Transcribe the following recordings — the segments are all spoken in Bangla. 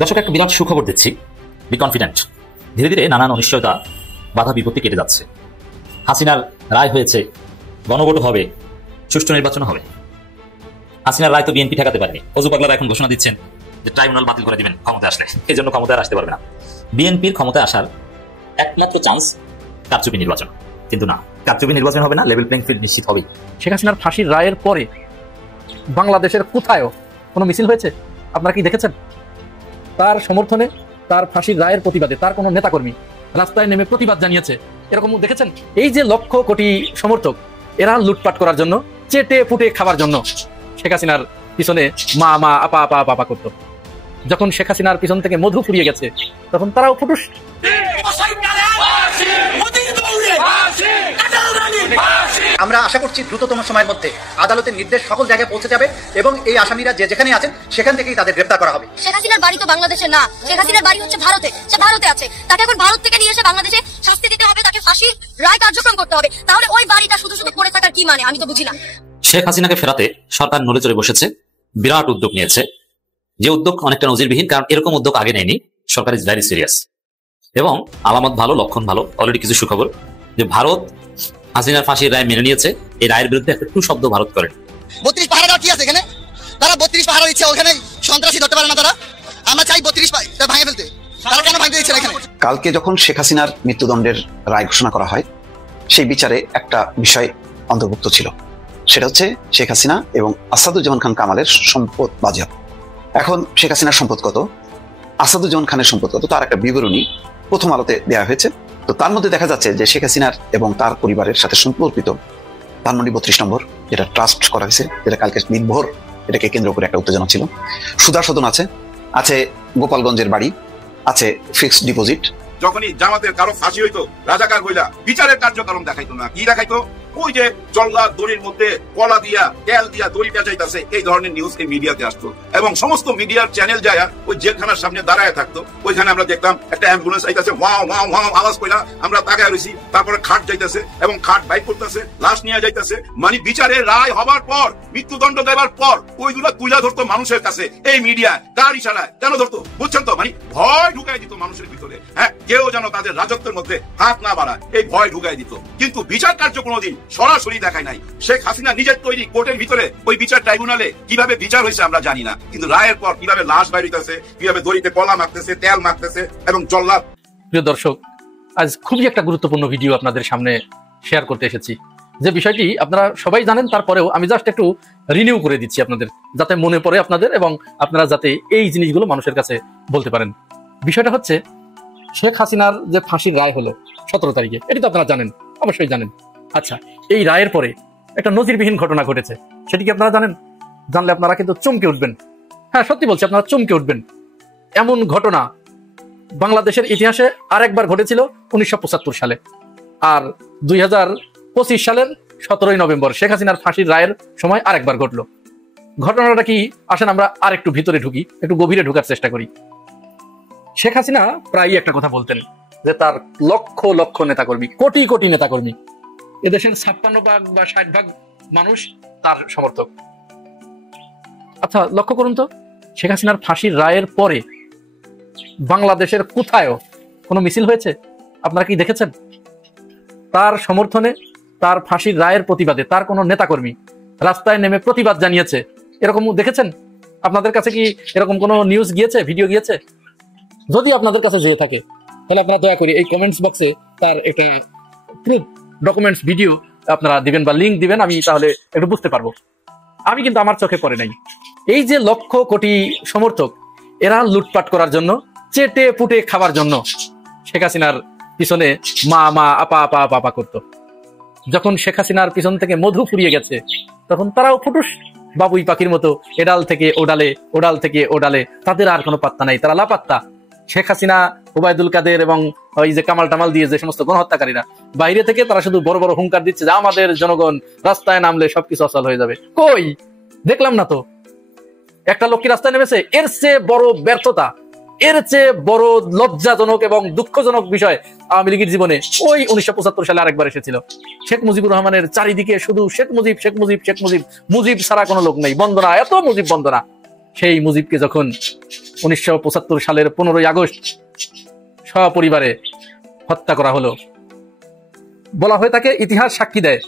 দর্শক, একটা বিরাট সুখবর দিচ্ছি। Be confident. ধীরে ধীরে নানান অনিশ্চয়তা, বাধা বিপত্তি কেটে যাচ্ছে। হাসিনার রায় হয়েছে, গণভোট হবে, সুষ্ঠু নির্বাচন হবে। হাসিনার রায় তো বিএনপি ঠেকাতে পারেনি। ফজু পাগলারা এখন ঘোষণা দিচ্ছেন যে ট্রাইব্যুনাল বাতিল করে দিবেন ক্ষমতায় আসলে। এই জন্য ক্ষমতায় আসতে পারবে না। বিএনপির ক্ষমতায় আসার একমাত্র চান্স কারচুপি নির্বাচন। কিন্তু না, কারচুপি নির্বাচন হবে না, লেভেল প্লেইং ফিল্ড নিশ্চিত হবেই। শেখ হাসিনার ফাঁসির রায়ের পরে বাংলাদেশের কোথায়ও কোনো মিছিল হয়েছে? আপনারা কি দেখেছেন? তার সমর্থনে, তার ফাঁসির রায়ের প্রতিবাদে তার কোনো নেতাকর্মী রাস্তায় নেমে প্রতিবাদ জানিয়েছে, এরকম দেখেছেন? এই যে লক্ষ কোটি সমর্থক, এরা লুটপাট করার জন্য, চেটে পুটে খাবার জন্য শেখ হাসিনার পিছনে মা মা আপা আপা আপা করতো। যখন শেখ হাসিনার পিছন থেকে মধু ফুরিয়ে গেছে, তখন তারাও ফুটুস। আমরা আশা করছি দ্রুততম সময়ের মধ্যে আদালতের নির্দেশ সকল জায়গায় পৌঁছে যাবে এবং এই আসামিরা যে যেখানে আছেন সেখান থেকেই তাদের গ্রেফতার করা হবে। শেখ হাসিনার বাড়ি তো বাংলাদেশে না, শেখ হাসিনার বাড়ি হচ্ছে ভারতে। সে ভারতে আছে, তাকে এখন ভারত থেকে নিয়ে এসে বাংলাদেশে শাস্তি দিতে হবে, তাকে ফাঁসির রায় কার্যক্রম করতে হবে। তাহলে ওই বাড়িটা শুধু শুধু পড়ে থাকার কি মানে? আমি তো বুঝি না। শেখ হাসিনাকে ফেরাতে সরকার নড়ে চড়ে বসেছে, বিরাট উদ্যোগ নিয়েছে। যে উদ্যোগ অনেকটা নজিরবিহীন, কারণ এরকম উদ্যোগ আগে নেয়নি। সরকার ইজ ভেরি সিরিয়াস এবং আলামত ভালো, লক্ষণ ভালো। অলরেডি কিছু সুখবর যে ভারত হাসিনার ফাঁসির রায় মেনে নিয়েছে। এই রায়ের বিরুদ্ধে একটা টু শব্দ ভারত করেন। 32 পাহারা কি আছে এখানে? তারা 32 পাহারা দিচ্ছে, ওখানে সন্ত্রাসী ধরতে পারে না তারা। আমরা চাই 32 ভাঙে ফেলতে। তারা কেন ভাঙতে দিচ্ছে এখানে? কালকে যখন শেখ হাসিনার মৃত্যুদণ্ডের রায় ঘোষণা করা হয়, সেই বিচারে একটা বিষয় অন্তর্ভুক্ত ছিল। সেটা হচ্ছে শেখ হাসিনা এবং আসাদুজ্জামান খান কামালের সম্পদ বাজেয়াপ্ত। এখন শেখ হাসিনার সম্পদ কত, আসাদুজ্জামান খানের সম্পদ কত, তার একটা বিবরণী প্রথম আলোতে দেওয়া হয়েছে। তো তার মধ্যে দেখা যাচ্ছে যে শেখ হাসিনার এবং তার পরিবারের সাথে সম্পর্কিত ধানমন্ডি 32 নম্বর, যেটা ট্রাস্ট করা হয়েছে, যেটা কালকে নির্ভর, এটাকে কেন্দ্র করে একটা উত্তেজনা ছিল। সুদা সদন আছে, আছে গোপালগঞ্জের বাড়ি, আছে ফিক্সড ডিপোজিট। যখনই জামাতের কারো ফাঁসি হইতো, রাজাকার বইলা বিচারের কার্যক্রম দেখাইতো না। কি দেখাইতো? ওই যে জল্লাদ দড়ির মধ্যে কলা দিয়া, তেল দিয়া দড়ি পেঁচাইতেছে, এই ধরনের নিউজ এই মিডিয়াতে আসতো। এবং সমস্ত মিডিয়ার চ্যানেল যায় ওই জেলখানার সামনে দাঁড়ায় থাকতো। ওইখানে আমরা দেখতাম একটা অ্যাম্বুলেন্স আইতাছে, ওয়াও ওয়াও ওয়াও আওয়াজ কইলা আমরা তাকায় রইছি। তারপরে খাট যাইতেছে এবং খাট বাইক করতেছে, লাশ নিয়ে যাইতেছে। মানে বিচারের রায় হবার পর, মৃত্যুদণ্ড দেওয়ার পর ওইগুলা তুইলা ধরতো মানুষের কাছে। এই মিডিয়া কার ইশারায় কেন ধরতো বুঝছেন তো? মানে ভয় ঢুকাই দিত মানুষের ভিতরে। হ্যাঁ, কেউ যেন তাদের রাজত্বের মধ্যে হাত না বাড়ায়, এই ভয় ঢুকাই দিত। কিন্তু বিচার কার্য কোনোদিন সরাসরি দেখায় নাই। শেখ হাসিনা নিজের তৈরি কোর্টের ভিতরে ওই বিচার ট্রাইব্যুনালে কিভাবে বিচার হয়েছে আমরা জানি না, কিন্তু রায়ের পর কিভাবে লাশ বাইরিতেছে, কিভাবে দড়িতে কলা মাখতেছে, তেল মাখতেছে এবং জল্লাদ। প্রিয় দর্শক, আজ খুবই একটা গুরুত্বপূর্ণ ভিডিও আপনাদের সামনে শেয়ার করতে এসেছি। যে বিষয়টি আপনারা সবাই জানেন, তারপরেও আমি জাস্ট একটু রিনিউ করে দিচ্ছি আপনাদের, যাতে মনে পড়ে আপনাদের এবং আপনারা যাতে এই জিনিসগুলো মানুষের কাছে বলতে পারেন। বিষয়টা হচ্ছে, শেখ হাসিনার যে ফাঁসির রায় হলো 17 তারিখে, এটি তো আপনারা জানেন, অবশ্যই জানেন। আচ্ছা, এই রায়ের পরে একটা নজিরবিহীন ঘটনা ঘটেছে, সেটি কি আপনারা জানেন? জানলে আপনারা কিন্তু চমকে উঠবেন। হ্যাঁ, সত্যি বলছি, আপনারা চমকে উঠবেন। এমন ঘটনা বাংলাদেশের ইতিহাসে আরেকবার ঘটেছিল 1975 সালে, আর 2025 সালের 17 নভেম্বর শেখ হাসিনার ফাঁসির রায়ের সময় আরেকবার ঘটলো। ঘটনাটা কি? আসেন আমরা আর একটু ভিতরে ঢুকি, একটু গভীরে ঢুকার চেষ্টা করি। শেখ হাসিনা প্রায়ই একটা কথা বলতেন যে তার লক্ষ লক্ষ নেতাকর্মী, কোটি কোটি নেতাকর্মী, এদেশের 56% বা 60% মানুষ তার সমর্থক। আচ্ছা, লক্ষ্য করুন তো, শেখ হাসিনার ফাঁসির রায়ের পরে বাংলাদেশের কোথায়ও কোনো মিছিল হয়েছে? আপনারা কি দেখেছেন? তার সমর্থনে, তার ফাঁসির রায়ের প্রতিবাদে তার কোনো নেতাকর্মী রাস্তায় নেমে প্রতিবাদ জানিয়েছে, এরকম দেখেছেন? আপনাদের কাছে কি এরকম কোনো নিউজ গিয়েছে, ভিডিও গিয়েছে? যদি আপনাদের কাছে যেয়ে থাকে, তাহলে আপনারা দয়া করে এই কমেন্টস বক্সে তার একটা প্রুফ, ডকুমেন্টস, ভিডিও আপনারা দিবেন বা লিঙ্ক দিবেন, আমি তাহলে একটু বুঝতে পারবো। আমি কিন্তু আমার চোখে পড়ে নাই। এই যে লক্ষ কোটি সমর্থক, এরা লুটপাট করার জন্য, চেটে পুটে খাবার জন্য শেখ হাসিনার পিছনে মা মা আপা আপা আপা আপা করতো। যখন শেখ হাসিনার পিছন থেকে মধু ফুরিয়ে গেছে, তখন তারাও ফুটুস বাবুই পাখির মতো এডাল থেকে ওডালে, ওডাল থেকে ওডালে, তাদের আর কোনো পাত্তা নাই, তারা লাপাত্তা। শেখ হাসিনা, ওবায়দুল কাদের এবং ওই যে কামাল টামাল দিয়ে যে সমস্ত গণহত্যাকারীরা, বাইরে থেকে তারা শুধু বড় বড় হুঙ্কার দিচ্ছে যে আমাদের জনগণ রাস্তায় নামলে সবকিছু অচল হয়ে যাবে। কই, দেখলাম না তো একটা লোক কি রাস্তায় নেমেছে। এর চেয়ে বড় ব্যর্থতা, এর চেয়ে বড় লজ্জাজনক এবং দুঃখজনক বিষয় আওয়ামী লীগের জীবনে ওই 1975 সালে আরেকবার এসেছিল। শেখ মুজিবুর রহমানের চারিদিকে শুধু শেখ মুজিব, শেখ মুজিব, শেখ মুজিব, মুজিব ছাড়া কোনো লোক নেই, বন্দনা, এত মুজিব বন্দনা। সেই মুজিবকে যখন 1975 সালের 15ই আগস্ট সপরিবারে হত্যা করা হলো, বলা হয়ে থাকে, ইতিহাস সাক্ষী দেয়,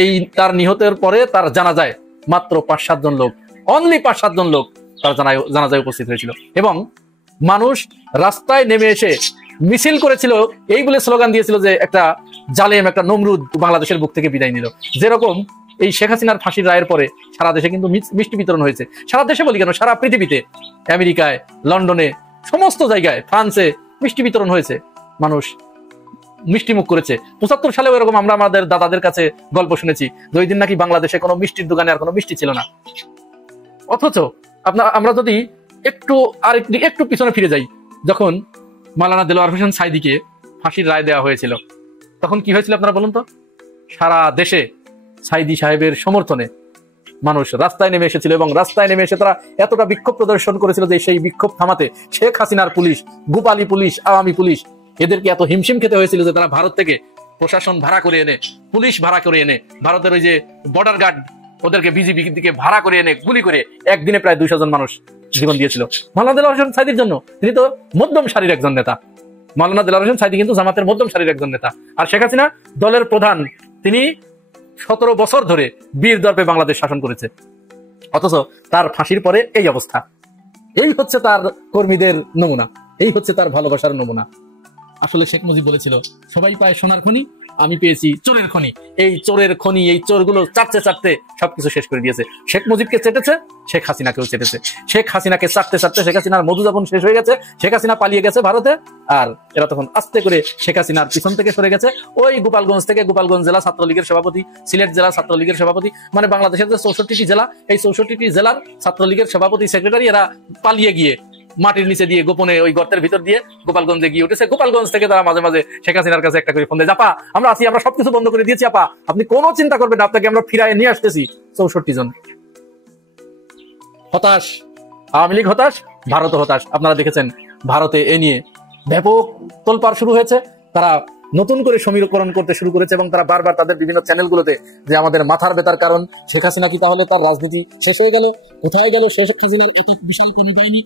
এই তার নিহতের পরে তার জানাজায় মাত্র 5-7 জন লোক, অনলি 5-7 জন লোক তার জানাজায় উপস্থিত হয়েছিল। এবং মানুষ রাস্তায় নেমে এসে মিছিল করেছিল, এই বলে স্লোগান দিয়েছিল যে একটা জালেম, একটা নমরুদ বাংলাদেশের বুক থেকে বিদায় নিল। যেরকম এই শেখ হাসিনার ফাঁসির রায়ের পরে সারা দেশে কিন্তু মিষ্টি বিতরণ হয়েছে। সারা দেশে বলি কেন, সারা পৃথিবীতে, আমেরিকায়, লন্ডনে, সমস্ত জায়গায়, ফ্রান্সে মিষ্টি বিতরণ হয়েছে, মানুষ মিষ্টি মুখ করেছে। 75 সালেও এরকম আমরা আমাদের দাদাদের কাছে গল্প শুনেছি যে ওই দিন নাকি বাংলাদেশে কোনো মিষ্টির দোকানে আর কোনো মিষ্টি ছিল না। অথচ আমরা যদি একটু পিছনে ফিরে যাই, যখন মাওলানা দেলোয়ার হোসেন সাঈদীকে ফাঁসির রায় দেওয়া হয়েছিল, তখন কি হয়েছিল আপনারা বলুন তো? সারা দেশে সাঈদী সাহেবের সমর্থনে মানুষ রাস্তায় নেমে এসেছিল, এবং রাস্তায় নেমে এসে তারা এতটা বিক্ষোভ প্রদর্শন করেছিল যে সেই বিক্ষোভ থামাতে শেখ হাসিনার police, Gopali police, Awami police, এদেরকে এত হিমশিম খেতে হয়েছিল যে তারা ভারত থেকে প্রশাসন ভাড়া করে এনে, পুলিশ ভাড়া করে এনে, ভারতের ওই যে বর্ডার গার্ড, ওদেরকে বিজিবি দিকে ভাড়া করে এনে গুলি করে একদিনে প্রায় 200 জন মানুষ জীবন দিয়েছিল মাওলানা দেলোয়ার হোসেন সাঈদীর জন্য। তিনি তো মধ্যম সারির একজন নেতা। মাওলানা দেলোয়ার হোসেন সাঈদী কিন্তু জামাতের মধ্যম সারির একজন নেতা। আর শেখ হাসিনা দলের প্রধান, তিনি 17 বছর ধরে বীর দর্পে বাংলাদেশ শাসন করেছে। অথচ তার ফাঁসির পরে এই অবস্থা। এই হচ্ছে তার কর্মীদের নমুনা, এই হচ্ছে তার ভালোবাসার নমুনা। আসলে শেখ মুজিব বলেছিল, সবাই পায় সোনার খনি, আমি পেয়েছি চোরের খনি। এই চোরের খনি, এই চোরগুলো চাটতে চাটতে সবকিছু শেষ করে দিয়েছে। শেখ মুজিবকে চেটেছে, শেখ হাসিনাকেও চেটেছে। শেখ হাসিনাকে চাটতে চাটতে শেখ হাসিনার মধুযাপন শেষ হয়ে গেছে। শেখ হাসিনা পালিয়ে গেছে ভারতে, আর এরা তখন আস্তে করে শেখ হাসিনার পিছন থেকে সরে গেছে। ওই গোপালগঞ্জ থেকে, গোপালগঞ্জ জেলা ছাত্রলীগের সভাপতি, সিলেট জেলা ছাত্রলীগের সভাপতি, মানে বাংলাদেশের যে 64টি জেলা, এই 64টি জেলার ছাত্রলীগের সভাপতি, সেক্রেটারি, এরা পালিয়ে গিয়ে মাটির নিচে দিয়ে গোপনে ওই গর্তের ভিতর দিয়ে গোপালগঞ্জে গিয়ে উঠেছে। গোপালগঞ্জ থেকে তারা মাঝে মাঝে শেখ হাসিনার কাছে একটা করে ফোন দেয়, আপা আমরা আছি, আমরা সবকিছু বন্ধ করে দিয়েছি, আপা আপনি কোনো চিন্তা করবেন না, আপনাকে আমরা ফিরায় নিয়ে আসতেছি। 64 জন হতাশ, আওয়ামী লীগ হতাশ, ভারত হতাশ। আপনারা দেখেছেন ভারতে এ নিয়ে ব্যাপক তোলপাড় শুরু হয়েছে। তারা নতুন করে সমীকরণ করতে শুরু করেছে, এবং তারা বারবার তাদের বিভিন্ন চ্যানেলগুলোতে যে আমাদের মাথার ব্যথার কারণ শেখ হাসিনা, কি তাহলে তার রাজনীতি শেষ হয়ে গেল, কোথায় গেল শেখ হাসিনার একটি বিশাল কোনো বাহিনী,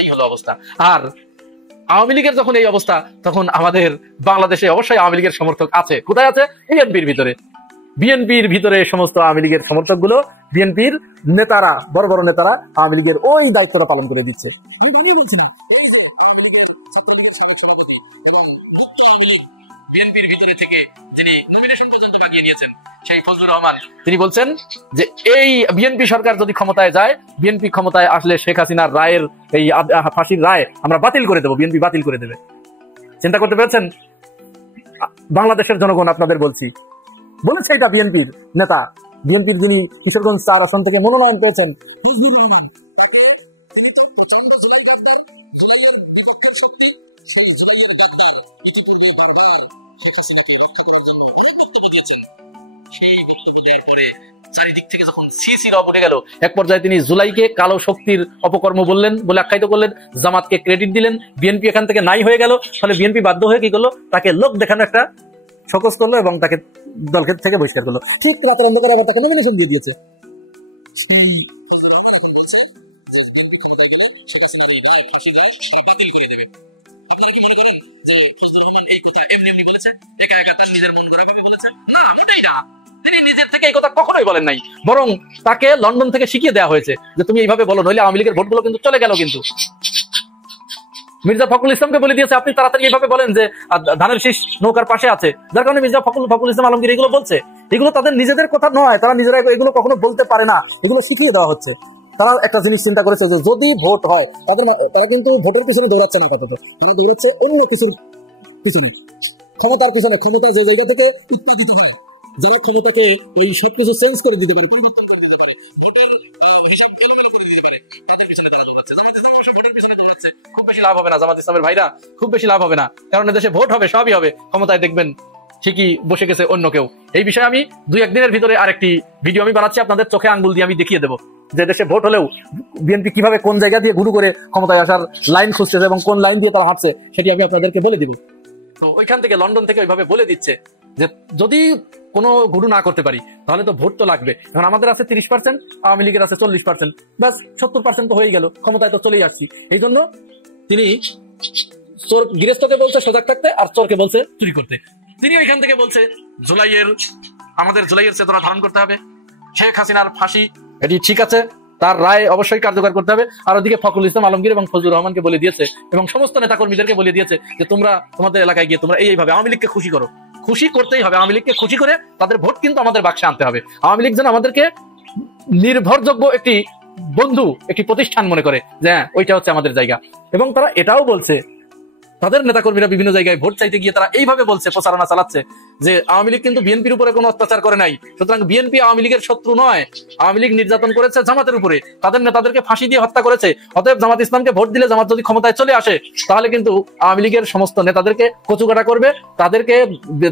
এই হলো অবস্থা। আর আওয়ামী লীগের যখন এই অবস্থা, তখন আমাদের বাংলাদেশে অবশ্যই আওয়ামী লীগের সমর্থক আছে। কোথায় আছে? বিএনপির ভিতরে। বিএনপির ভিতরে সমস্ত আওয়ামী লীগের সমর্থক গুলো, বিএনপির নেতারা, বড় বড় নেতারা আওয়ামী লীগের ওই দায়িত্বটা পালন করে দিচ্ছে। বিএনপির ভিতরে থেকে যিনি নমিনেশন পর্যন্ত বাগিয়ে নিয়েছেন, সেই ফজলুর রহমান, তিনি বলছেন যে এই বিএনপি সরকার যদি ক্ষমতায় যায়, বিএনপি ক্ষমতায় আসলে শেখ হাসিনার রায়ের, এই ফাঁসির রায় আমরা বাতিল করে দেবো, বিএনপি বাতিল করে দেবে। চিন্তা করতে পেরেছেন? বাংলাদেশের জনগণ আপনাদের বলছি, বলেছে এটা বিএনপির নেতা, বিএনপির যিনি কিশোরগঞ্জ 4 আসন থেকে মনোনয়ন পেয়েছেন, ফজলুর রহমান। চারিদিক থেকে যখন রব উঠে গেল, এক পর্যায়ে তিনি জুলাইকে কালো শক্তির অপকর্ম বললেন, বলে আখ্যায়িত করলেন, জামাতকে ক্রেডিট দিলেন, বিএনপি এখান থেকে নাই হয়ে গেল। ফলে বিএনপি বাধ্য হয়ে কি করলো? তাকে লোক দেখানো একটা শোকজ করলো এবং তাকে দলক্ষেত্র থেকে বহিষ্কার করলো। ঠিক রাতের অন্ধকারে আবার তাকে নমিনেশন দিয়ে দিয়েছে। তিনি নিজের থেকে এই কথা কখনোই বলেন নাই, বরং তাকে লন্ডন থেকে শিখিয়ে দেওয়া হয়েছে যে তুমি এইভাবে বলো, নইলে আওয়ামী লীগের ভোটগুলো কিন্তু চলে গেল। কিন্তু মির্জা ফখরুল ইসলামকে বলে দিয়েছে আপনি তাড়াতাড়ি এইভাবে বলেন যে ধানের শীষ নৌকার পাশে আছে, যার কারণে মির্জা ফখরুল ইসলাম আলমগীর এগুলো বলছে। এগুলো তাদের নিজেদের কথা নয়, তারা নিজেরা এগুলো কখনো বলতে পারে না, এগুলো শিখিয়ে দেওয়া হচ্ছে। তারা একটা জিনিস চিন্তা করেছে যে যদি ভোট হয়, তারা কিন্তু ভোটের পিছনে দৌড়াচ্ছে না, আপাতত তারা দৌড়াচ্ছে অন্য কিছুর পিছনে, ক্ষমতার পিছনে। ক্ষমতা যে জায়গা থেকে উৎপাদিত হয়, যারা ক্ষমতাকে ওই সবকিছু চেঞ্জ করে দিতে পারে, পরিবর্তন করে দিতে পারে, ভোটের হিসাব এলোমেলো করে দিতে পারে, তাদের পিছনে তারা দৌড়াচ্ছে। জামাত ইসলাম অবশ্য ভোটের পিছনে দৌড়াচ্ছে, খুব বেশি লাভ হবে না জামাত ইসলামের ভাইরা, খুব বেশি লাভ হবে না, কারণ দেশে ভোট হবে, সবই হবে, ক্ষমতায় দেখবেন ঠিকই বসে গেছে অন্য কেউ। এই বিষয়ে আমি 2-1 দিনের ভিতরে আরেকটি ভিডিও আমি বানাচ্ছি, আপনাদের চোখে আঙ্গুল দিয়ে আমি দেখিয়ে দেবো যে দেশে ভোট হলেও বিএনপি কিভাবে কোন জায়গা দিয়ে গুরু করে ক্ষমতায় আসার লাইন খুঁজতেছে এবং কোন লাইন দিয়ে তারা হাঁটছে, সেটি আমি আপনাদেরকে বলে দিব। তো ওইখান থেকে লন্ডন থেকে ওইভাবে বলে দিচ্ছে যে যদি কোনো গুরু না করতে পারি তাহলে তো ভোট তো লাগবে। এখন আমাদের আছে 30%, আওয়ামী লীগের আছে 40%, ব্যাস 70% তো হয়ে গেল, ক্ষমতায় তো চলেই আসছি। এই জন্য তিনি চোর গৃহস্থকে বলছে সজাগ থাকতে, আর চোরকে বলছে চুরি করতে। তিনি ওইখান থেকে বলছে আমাদের জুলাইয়ের চেতনা ধারণ করতে হবে, শেখ হাসিনার ফাঁসি এটি ঠিক আছে, তার রায় অবশ্যই কার্যকর করতে হবে। আর ওদিকে ফখরুল ইসলাম আলমগীর এবং ফজলুর রহমানকে বলে দিয়েছে এবং সমস্ত নেতাকর্মীদেরকে বলে দিয়েছে যে তোমরা তোমাদের এলাকায় গিয়ে তোমরা এইভাবে আওয়ামী লীগকে খুশি করো, খুশি করতেই হবে। আওয়ামী লীগকে খুশি করে তাদের ভোট কিন্তু আমাদের বাক্সে আনতে হবে। আওয়ামী লীগ যেন আমাদেরকে নির্ভরযোগ্য একটি বন্ধু, একটি প্রতিষ্ঠান মনে করে যে হ্যাঁ ওইটা হচ্ছে আমাদের জায়গা। এবং তারা এটাও বলছে, তাদের নেতাকর্মীরা বিভিন্ন জায়গায় ভোট চাইতে গিয়ে তারা এইভাবে বলছে, প্রচারণা চালাচ্ছে যে আওয়ামী লীগ কিন্তু বিএনপির উপরে কোনো অত্যাচার করে নাই, সুতরাং বিএনপি আওয়ামী লীগের শত্রু নয়। আওয়ামী লীগ নির্যাতন করেছে জামাতের উপরে, তাদের নেতাদেরকে ফাঁসি দিয়ে হত্যা করেছে, অতএব জামাত ইসলামকে ভোট দিলে জামাত যদি ক্ষমতায় চলে আসে তাহলে কিন্তু আওয়ামী লীগের সমস্ত নেতাদেরকে কচুকাটা করবে, তাদেরকে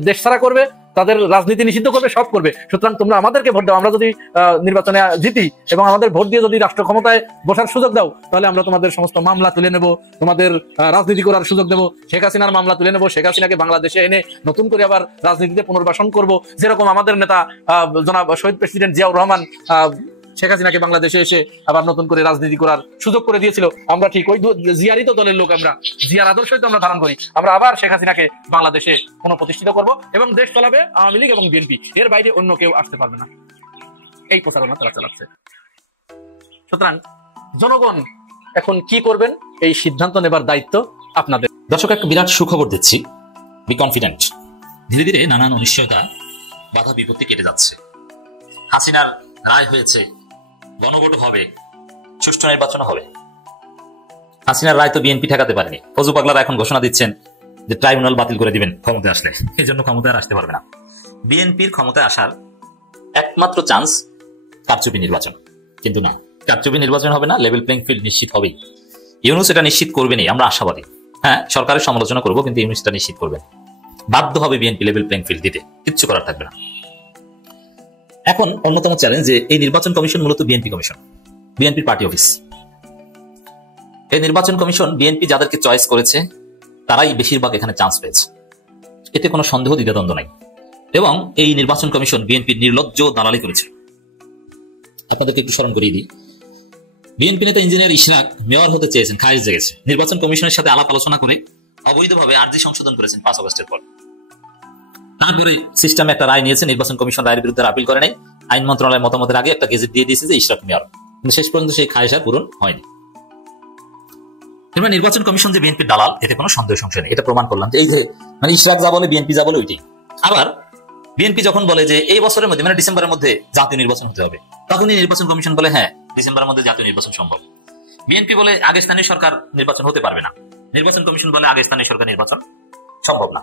দেশ ছাড়া করবে, তাদের রাজনীতি নিষিদ্ধ করবে, সব করবে। সুতরাং তোমরা আমাদেরকে ভোট দাও, আমরা যদি নির্বাচনে জিতি এবং আমাদের ভোট দিয়ে যদি রাষ্ট্র ক্ষমতায় বসার সুযোগ দাও তাহলে আমরা তোমাদের সমস্ত মামলা তুলে নেব, তোমাদের রাজনীতি করার সুযোগ দেবো, শেখ হাসিনার মামলা তুলে নেবো, শেখ হাসিনাকে বাংলাদেশে এনে নতুন করে আবার রাজনীতিতে পুনর্বাসন করব। যেরকম আমাদের নেতা জনাব শহীদ প্রেসিডেন্ট জিয়াউর রহমান শেখ হাসিনাকে বাংলাদেশে এসে আবার নতুন করে রাজনীতি করার সুযোগ করে দিয়েছিল, আমরা ঠিক ওই জিয়ারই তো দলের লোক, আমরা জিয়ার আদর্শই তো আমরা ধারণ করি। আমরা আবার শেখ হাসিনাকে বাংলাদেশে পুনঃপ্রতিষ্ঠিত করব এবং দেশ চালাবে আওয়ামী লীগ এবং বিএনপি, এর বাইরে অন্য কেউ আসতে পারবে না। এই প্রচারণা তারা চালাচ্ছে। সুতরাং জনগণ এখন কি করবেন এই সিদ্ধান্ত নেবার দায়িত্ব আপনাদের। দর্শক, একটা বিরাট সুখবর দিচ্ছি, বি কনফিডেন্ট। ধীরে ধীরে নানান অনিশ্চয়তা, বাধা বিপত্তি কেটে যাচ্ছে। হাসিনার রায় হয়েছে, গণভোট হবে, সুষ্ঠু নির্বাচন হবে। হাসিনার রায় তো বিএনপি ঠেকাতে পারেনি। ফজু পাগলারা এখন ঘোষণা দিচ্ছেন যে ট্রাইব্যুনাল বাতিল করে দিবেন ক্ষমতায় আসলে, এই জন্য ক্ষমতায় আসতে পারবে না। বিএনপির ক্ষমতায় আসার একমাত্র চান্স কারচুপি নির্বাচন, কিন্তু না, কারচুপি নির্বাচন হবে না, লেভেল প্লেইং ফিল্ড নিশ্চিত হবেই। ইউনূস এটা নিশ্চিত করবেনই, আমরা আশাবাদী। হ্যাঁ, সরকারের সমালোচনা করবো, কিন্তু ইউনূস এটা নিশ্চিত করবেন। বাধ্য হবে বিএনপি লেভেল প্লেইং ফিল্ড দিতে, কিচ্ছু করার থাকবে না। এখন অন্যতম চ্যালেঞ্জ যে এই নির্বাচন কমিশন মূলত বিএনপি কমিশন, বিএনপির পার্টি অফিস। এই নির্বাচন কমিশন বিএনপি যাদেরকে চয়েস করেছে তারাই বেশিরভাগ এখানে চান্স পেয়েছে, এতে কোনো সন্দেহ দ্বিধাদ্বন্দ্ব নাই। এবং এই নির্বাচন কমিশন বিএনপির নির্লজ্জ দালালি করেছে। আপনাদেরকে একটু স্মরণ করিয়ে দিই, বিএনপি নেতা ইঞ্জিনিয়ার ইশরাক মেয়র হতে চেয়েছেন, খারিজ জেগেছে। নির্বাচন কমিশনের সাথে আলাপ আলোচনা করে অবৈধভাবে আরজি সংশোধন করেছেন 5 আগস্টের পর। তারপরে সিস্টেমে একটা রায় নিয়েছে, নির্বাচন কমিশন রায়ের বিরুদ্ধে আপিল করে নাই। আইন মন্ত্রণালয়ের মতামতের আগে একটা গেজেট দিয়ে দিয়েছে যে ইশরাক মেয়র, কিন্তু শেষ পর্যন্ত সেই খারিজ আর পূরণ হয়নি। নির্বাচন কমিশন যে বিএনপির দালাল, এতে কোনো সন্দেহ সংশয় নেই। এটা প্রমাণ করলাম যে এই যে মানে ইশরাক যা বলে বিএনপি যা বলে ওইটাই। আবার বিএনপি যখন বলে যে এই বছরের মধ্যে মানে ডিসেম্বরের মধ্যে জাতীয় নির্বাচন হতে হবে, তখনই নির্বাচন কমিশন বলে হ্যাঁ ডিসেম্বরের মধ্যে জাতীয় নির্বাচন সম্ভব। বিএনপি বলে আগে স্থানীয় সরকার নির্বাচন হতে পারবে না, নির্বাচন কমিশন বলে আগে স্থানীয় সরকার নির্বাচন সম্ভব না।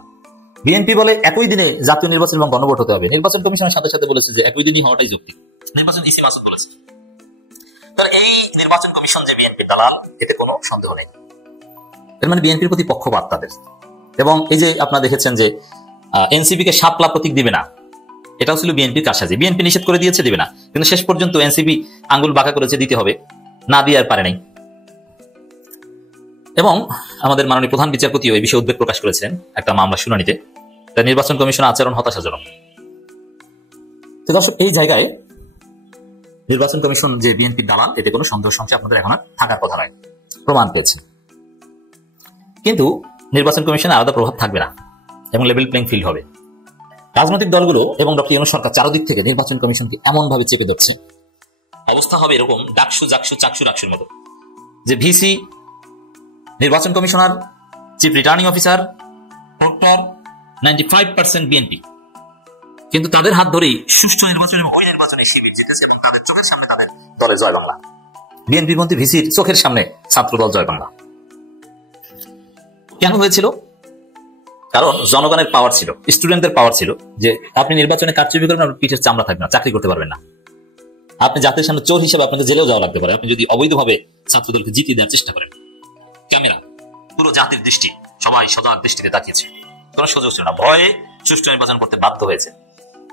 বিএনপি বলে একই দিনে জাতীয় নির্বাচন এবং গণভোট হতে হবে, নির্বাচন কমিশনের সাথে সাথে বলেছে যে একই দিনই হওয়াটাই যৌক্তিক, নির্বাচন ইসি মাসুদ বলেছে। তো এই নির্বাচন কমিশন যে বিএনপির দালাল, এতে কোনো সন্দেহ নেই। এর মানে বিএনপির প্রতি পক্ষপাত তাদের। এবং এই যে আপনারা দেখেছেন যে এনসিপি কে শাপলা প্রতীক দিবে না, এটাও ছিল বিএনপির কারসাজি। বিএনপি নিষেধ করে দিয়েছে দিবে না, কিন্তু শেষ পর্যন্ত এনসিপি আঙ্গুল বাঁকা করেছে দিতে হবে, না দিয়ে আর পারে নাই। এবং আমাদের মাননীয় প্রধান বিচারপতিও এই বিষয়ে উদ্বেগ প্রকাশ করেছেন একটা মামলা শুনানিতে। তাই নির্বাচন কমিশনের আচরণ হতাশাজনক। তো দর্শক, এই জায়গায় নির্বাচন কমিশন যে বিএনপির দালাল, এতে কোনো সন্দেহ সংশয় আপনাদের এখন আর থাকার কথা নয়, প্রমাণ পেয়েছে। কিন্তু নির্বাচন কমিশনে আলাদা প্রভাব থাকবে না এবং লেভেল প্লেইং ফিল্ড হবে। রাজনৈতিক দলগুলো এবং ডক্টর ইউনূস সরকার চারদিক থেকে নির্বাচন কমিশনকে এমন ভাবে চেপে ধরছে, অবস্থা হবে এরকম ডাকসু জাকসু চাকসু রাকসুর মতো, যে ভিসি, নির্বাচন commissioner, chief returning officer, proctor 95% BNP, কিন্তু তাদের হাত ধরেই সুষ্ঠু নির্বাচন এবং ওই নির্বাচনে শিবির জিতেছে, তাদের চোখের সামনে তাদের দলে জয় বাংলা। বিএনপি মন্ত্রী ভিসির চোখের সামনে ছাত্রদল জয় বাংলা। কেন হয়েছিল? কারণ জনগণের পাওয়ার ছিল, স্টুডেন্টদের পাওয়ার ছিল যে আপনি নির্বাচনে কারচুপি করবেন, আপনার পিঠের চামড়া থাকবে না, চাকরি করতে পারবেন না, আপনি জাতির সামনে চোর হিসেবে আপনাকে জেলেও যাওয়া লাগতে পারে আপনি যদি অবৈধভাবে ছাত্রদলকে জিতিয়ে দেওয়ার চেষ্টা করেন। ক্যামেরা, পুরো জাতির দৃষ্টি, সবাই সজাগ দৃষ্টিতে তাকিয়েছে, কোন সুযোগ ছিল না, ভয়ে সুষ্ঠু নির্বাচন করতে বাধ্য হয়েছে।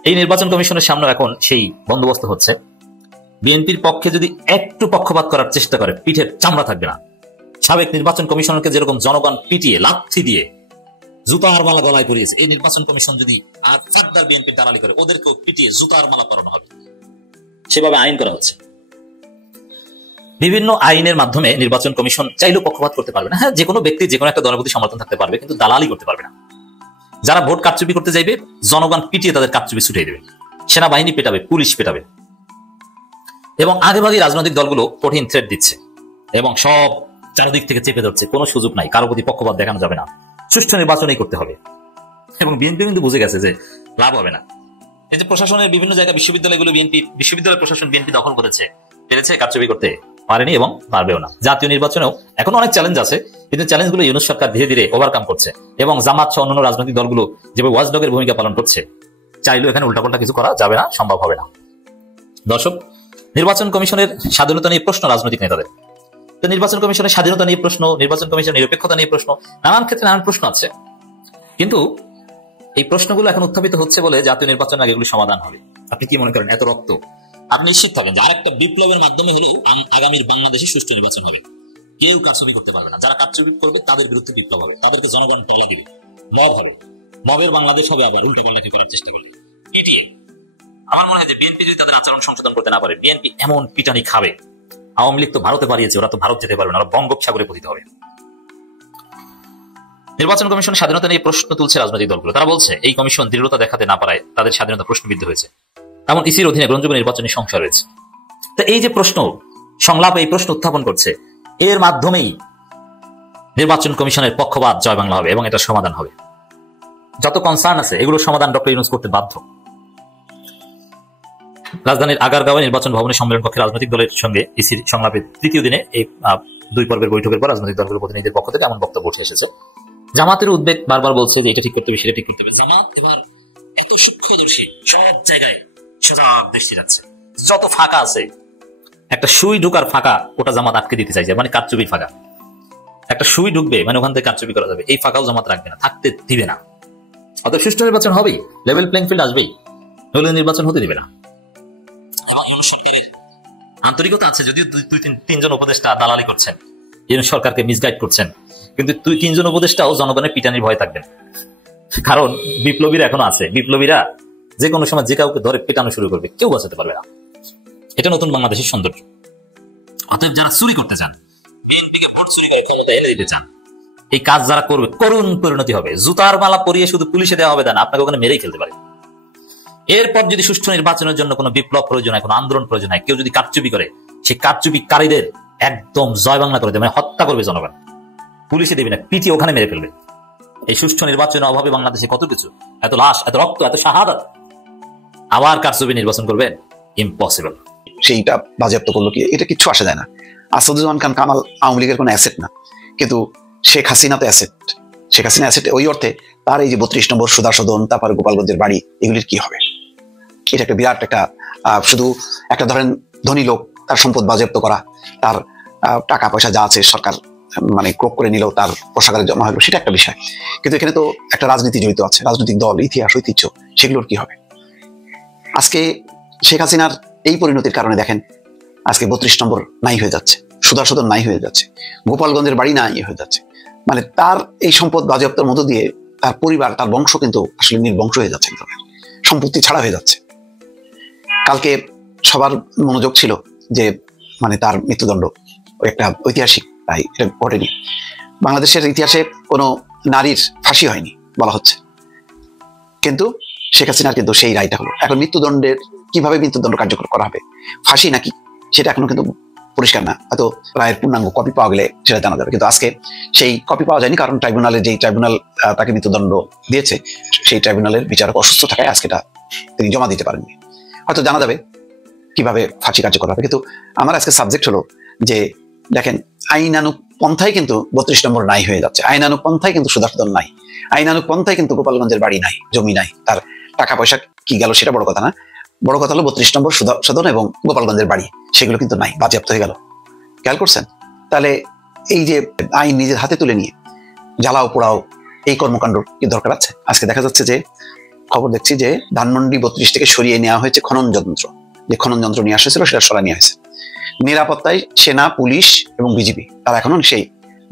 এই নির্বাচন কমিশনের সামনে এখন সেই বন্দোবস্ত হচ্ছে, বিএনপির পক্ষে যদি একটু পক্ষপাত করার চেষ্টা করে পিঠের চামড়া থাকবে না। সাবেক নির্বাচন কমিশনারকে যেরকম জনগণ পিটিয়ে লাথি দিয়ে জুতার মালা গলায় পরিয়েছে। এই নির্বাচন কমিশন যদি আর ফার্দার বিএনপি দালালি করে, ওদেরকেও পিটিয়ে জুতার মালা পরানো হবে, সেভাবে আইন করা হচ্ছে। বিভিন্ন আইনের মাধ্যমে নির্বাচন কমিশন চাইলেও পক্ষপাত করতে পারবে না। হ্যাঁ, যে কোনো ব্যক্তি যে কোনো একটা দলের প্রতি সমর্থন থাকতে পারবে, কিন্তু দালালি করতে পারবে না। যারা ভোট কারচুপি করতে যাইবে, জনগণ পিটিয়ে তাদের কারচুপি ছুটিয়ে দেবে, সেনাবাহিনী পেটাবে, পুলিশ পেটাবে। এবং আগেভাগে রাজনৈতিক দলগুলো কঠিন থ্রেট দিচ্ছে এবং সব চারদিক থেকে চেপে ধরছে, কোনো সুযোগ নাই, কারো প্রতি পক্ষপাত দেখানো যাবে না, সুষ্ঠু নির্বাচনই করতে হবে। এবং বিএনপি কিন্তু বুঝে গেছে যে লাভ হবে না। এই যে প্রশাসনের বিভিন্ন জায়গায় বিশ্ববিদ্যালয়গুলো বিশ্ববিদ্যালয় প্রশাসন বিএনপি দখল করেছে, পেরেছে কারচুপি করতে পারেনি এবং পারবেও না। জাতীয় নির্বাচনেও এখন অনেক চ্যালেঞ্জ আছে, কিন্তু চ্যালেঞ্জগুলো ইউনূস সরকার ধীরে ধীরে ওভারকাম করছে এবং জামাত সহ অন্যান্য রাজনৈতিক দলগুলো যেভাবে ওয়াচডগের ভূমিকা পালন করছে, চাইলেও এখানে উল্টাপাল্টা কিছু করা যাবে না, সম্ভব হবে না। দর্শক, নির্বাচন কমিশনের স্বাধীনতা নিয়ে প্রশ্ন রাজনৈতিক নেতাদের। তো নির্বাচন কমিশনের স্বাধীনতা নিয়ে প্রশ্ন, নির্বাচন কমিশনের নিরপেক্ষতা নিয়ে প্রশ্ন, নানান ক্ষেত্রে নানান প্রশ্ন আছে। কিন্তু এই প্রশ্নগুলো এখন উত্থাপিত হচ্ছে বলে জাতীয় নির্বাচন আগে এগুলি সমাধান হবে। আপনি কি মনে করেন? এত রক্ত, আপনি নিশ্চিত থাকেন যে আরেকটা বিপ্লবের মাধ্যমে হলেও আগামীর বাংলাদেশে সুষ্ঠু নির্বাচন হবে। কেউ কারচুপি করতে পারবে না। যারা কারচুপি করবে তাদের বিরুদ্ধে বিপ্লব হবে, তাদেরকে জনগণ পেলে দিবে, মব হবে, মবের বাংলাদেশ হবে। আবার উল্টাপাল্টা করার চেষ্টা করবে এটি আমার মনে হয় যে বিএনপি যদি তাদের আচরণ সংশোধন করতে না পারে, বিএনপি এমন পিটানি খাবে। আওয়ামী লীগ তো ভারতে পারিয়েছে, ওরা তো ভারত যেতে পারবে না, ওরা বঙ্গোপসাগরে পতিত হবে। নির্বাচন কমিশনের স্বাধীনতা নিয়ে প্রশ্ন তুলছে রাজনৈতিক দলগুলো। তারা বলছে এই কমিশন দৃঢ়তা দেখাতে না পারায় তাদের স্বাধীনতা প্রশ্নবিদ্ধ হয়েছে, এমন ইসির অধীনে গ্রহণযোগ্য নির্বাচনী সংশয় রয়েছে। তো এই যে প্রশ্ন সংলাপ, এই প্রশ্ন উত্থাপন করছে, এর মাধ্যমেই নির্বাচন কমিশনের পক্ষপাত জয় বাংলা হবে এবং এটা সমাধান হবে। যত কনসার্ন আছে এগুলোর সমাধান ডক্টর ইউনূস করতে বাধ্য। রাজধানীর আগারগাঁওয়ে নির্বাচন ভবনের সম্মেলন কক্ষে রাজনৈতিক দলের সঙ্গে ইসির সংলাপের তৃতীয় দিনে এই 2 পর্বের বৈঠকের পর রাজনৈতিক দলগুলোর প্রতিনিধিদের পক্ষ থেকে এমন বক্তব্য উঠে এসেছে। জামাতের উদ্বেগ বারবার বলছে যে এটা ঠিক করতে হবে, সেটা ঠিক করতে হবে। জামাত এবার এত সূক্ষ্মদর্শী, সব জায়গায় সজাগ দৃষ্টি রাখছে। যত ফাঁকা আছে, একটা সুই ঢুকার ফাঁকা, ওটা জামাত আটকে দিতে চাইছে, মানে কারচুপির ফাঁকা। একটা সুই ঢুকবে, মানে ওখান থেকে কারচুপি করা যাবে, এই ফাঁকাও জামাত রাখবে না, থাকতে দিবে না। অত সুষ্ঠু নির্বাচন হবেই, লেভেল প্লেইং ফিল্ড আসবেই, হলে নির্বাচন হতে দিবে না। আন্তরিকতা আছে, যদিও 2-3 জন উপদেষ্টা দালালি করছেন, সরকারকে মিসগাইড করছেন, কিন্তু 2-3 জন উপদেষ্টাও জনগণের পিটানির ভয় থাকবেন। কারণ বিপ্লবীরা এখনো আছে, বিপ্লবীরা যে কোনো সময় যে কাউকে ধরে পেটানো শুরু করবে, কেউ বাঁচাতে পারবে না। এটা নতুন বাংলাদেশের সৌন্দর্য। অতএব যারা চুরি করতে চান, বিএনপিকে ভোট চুরি করে ক্ষমতা এনে দিতে চান, এই কাজ যারা করবে করুণ পরিণতি হবে। জুতার মালা পরিয়ে শুধু পুলিশে দেওয়া হবে না, আপনাকে ওখানে মেরেই ফেলতে পারে। এরপর যদি সুষ্ঠু নির্বাচনের জন্য কোনো বিপ্লব প্রয়োজন হয়, কোনো আন্দোলন প্রয়োজন হয়, কেউ যদি কারচুপি করে, সেই কারচুপিকারীদের একদম জয় বাংলা করে দেবে, মানে হত্যা করবে জনগণ, পুলিশে দেবে না, পিটিয়ে ওখানে মেরে ফেলবে। এই সুষ্ঠু নির্বাচনের অভাবে বাংলাদেশে কত কিছু, এত লাশ, এত রক্ত, এত শাহাদাত, আবার কারচুপি নির্বাচন করবেন, ইম্পসিবল। সেইটা বাজেয়াপ্ত করলো কি, এটা কিচ্ছু আসা যায় না। আসাদুজ্জামান খান কামাল আওয়ামী লীগের কোনো অ্যাসেট না, কিন্তু শেখ হাসিনা তো অ্যাসেট। শেখ হাসিনা অ্যাসেট ওই অর্থে, তার এই যে 32 নম্বর সুধা সদন, তারপরে গোপালগঞ্জের বাড়ি, এগুলির কি হবে? এটা একটা বিরাট একটা, শুধু একটা ধরেন ধনী লোক, তার সম্পদ বাজেয়াপ্ত করা, তার টাকা পয়সা যা আছে সরকার মানে ক্রোক করে নিলেও তার কোষাগারে জমা হলো, সেটা একটা বিষয়। কিন্তু এখানে তো একটা রাজনীতি জড়িত আছে, রাজনৈতিক দল, ইতিহাস, ঐতিহ্য, সেগুলোর কি হবে? আজকে শেখ হাসিনার এই পরিণতির কারণে দেখেন আজকে 32 নম্বর নাই হয়ে যাচ্ছে, সুধা সদন নাই হয়ে যাচ্ছে, গোপালগঞ্জের বাড়ি নাই হয়ে যাচ্ছে। মানে তার এই সম্পদ বাজেয়াপ্তের মধ্য দিয়ে তার পরিবার, তার বংশ কিন্তু আসলে নির্বংশ হয়ে যাচ্ছে, সম্পত্তি ছাড়া হয়ে যাচ্ছে। কালকে সবার মনোযোগ ছিল যে মানে তার মৃত্যুদণ্ড একটা ঐতিহাসিক, তাই এটা ঘটেনি। বাংলাদেশের ইতিহাসে কোনো নারীর ফাঁসি হয়নি বলা হচ্ছে, কিন্তু শেখ হাসিনার কিন্তু সেই রায়টা হলো। এখন মৃত্যুদণ্ডের কিভাবে মৃত্যুদণ্ড কার্যকর করা হবে, ফাঁসি নাকি, সেটা এখনো কিন্তু পরিষ্কার না। হয়তো রায়ের পূর্ণাঙ্গ কপি পাওয়া গেলে সেটা জানা যাবে, কিন্তু আজকে সেই কপি পাওয়া যায়নি, কারণ ট্রাইব্যুনালে যেই ট্রাইব্যুনাল তাকে মৃত্যুদণ্ড দিয়েছে, সেই ট্রাইব্যুনালের বিচারক অসুস্থ থাকায় আজকেটা তিনি জমা দিতে পারেননি। হয়তো জানা যাবে কিভাবে ফাঁসি কার্যকর হবে। কিন্তু আমার আজকে সাবজেক্ট হলো যে দেখেন, আইনানুগ পন্থায় কিন্তু 32 নম্বর নাই হয়ে যাচ্ছে, আইনানুগ পন্থায় কিন্তু সুধা সদন নাই, আইনানুগ পন্থায় কিন্তু গোপালগঞ্জের বাড়ি নাই, জমি নাই, তার টাকা পয়সা কি গেল সেটা বড় কথা না। বড় কথা হলো 32 নম্বর সুধা সদন এবং গোপালগঞ্জের বাড়ি, সেগুলো কিন্তু নাই, বাজেয়াপ্ত হয়ে গেল। খেয়াল করছেন? তাহলে এই যে আইন নিজের হাতে তুলে নিয়ে জ্বালাও পোড়াও, এই কর্মকাণ্ড কি দরকার আছে? আজকে দেখা যাচ্ছে যে, খবর দেখছি যে ধানমন্ডি 32 থেকে সরিয়ে নেওয়া হয়েছে খনন যন্ত্র, যে খনন যন্ত্র নিয়ে আসা ছিল সেটা সরাই নেওয়া হয়েছে। নিরাপত্তায় সেনা, পুলিশ এবং বিজিবি তারা এখনো সেই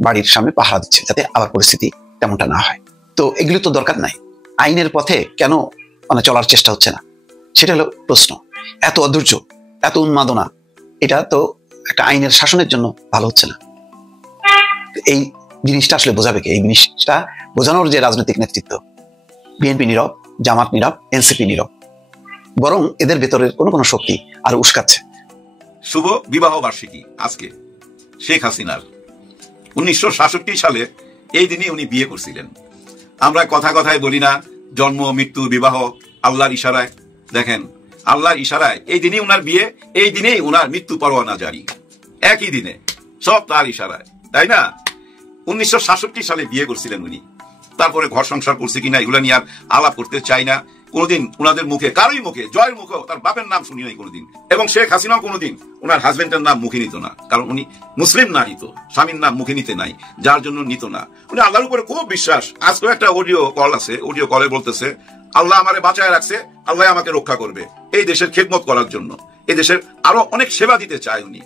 বাড়ির সামনে পাহারা দিচ্ছে, যাতে আবার পরিস্থিতি তেমনটা না হয়। তো এগুলি তো দরকার নাই, আইনের পথে কেন মানে চলার চেষ্টা হচ্ছে না, সেটা হলো প্রশ্ন। এত অধৈর্য, এত উন্মাদনা, এটা তো একটা আইনের শাসনের জন্য ভালো হচ্ছে না। এই জিনিসটা আসলে বোঝাবে কে? এই জিনিসটা বোঝানোর যে রাজনৈতিক নেতৃত্ব, বিএনপি নীরব, জামাত নীরব, এনসিপি নীরব, বরং এদের ভেতরের কোনো শক্তি আর উস্কাচ্ছে। শুভ বিবাহ বার্ষিকী আজকে শেখ হাসিনার। 1966 সালে এই দিনে উনি বিয়ে করছিলেন। আমরা কথায় বলি না জন্ম, মৃত্যু, বিবাহ আল্লাহর ইশারায়। দেখেন, আল্লাহর ইশারায় এই দিনেই উনার বিয়ে, এই দিনেই উনার মৃত্যু পরোয়ানা জারি, একই দিনে, সব তার ইশারায়, তাই না? 1966 সালে বিয়ে করছিলেন উনি। তারপরে ঘর সংসার করছে কিনা এগুলো নিয়ে আর আলাপ করতে চাই না। কোনোদিন উনাদের মুখে, কারোই মুখে, জয়ের মুখেও তার বাপের নাম শুনি নাই কোনোদিন। এবং শেখ হাসিনাও কোনোদিন ওনার হাজবেন্ডের নাম মুখে নিত না, কারণ উনি মুসলিম নারী, তো স্বামীর নাম মুখে নিতে নাই, যার জন্য নিত না। উনি আল্লাহর উপরে খুব বিশ্বাস। আজকেও একটা অডিও কল আছে, অডিও কলে বলতেছে আল্লাহ আমারে বাঁচায় রাখছে, আল্লাহ আমাকে রক্ষা করবে, এই দেশের খেদমত করার জন্য, এই দেশের আরো অনেক সেবা দিতে চায় উনি।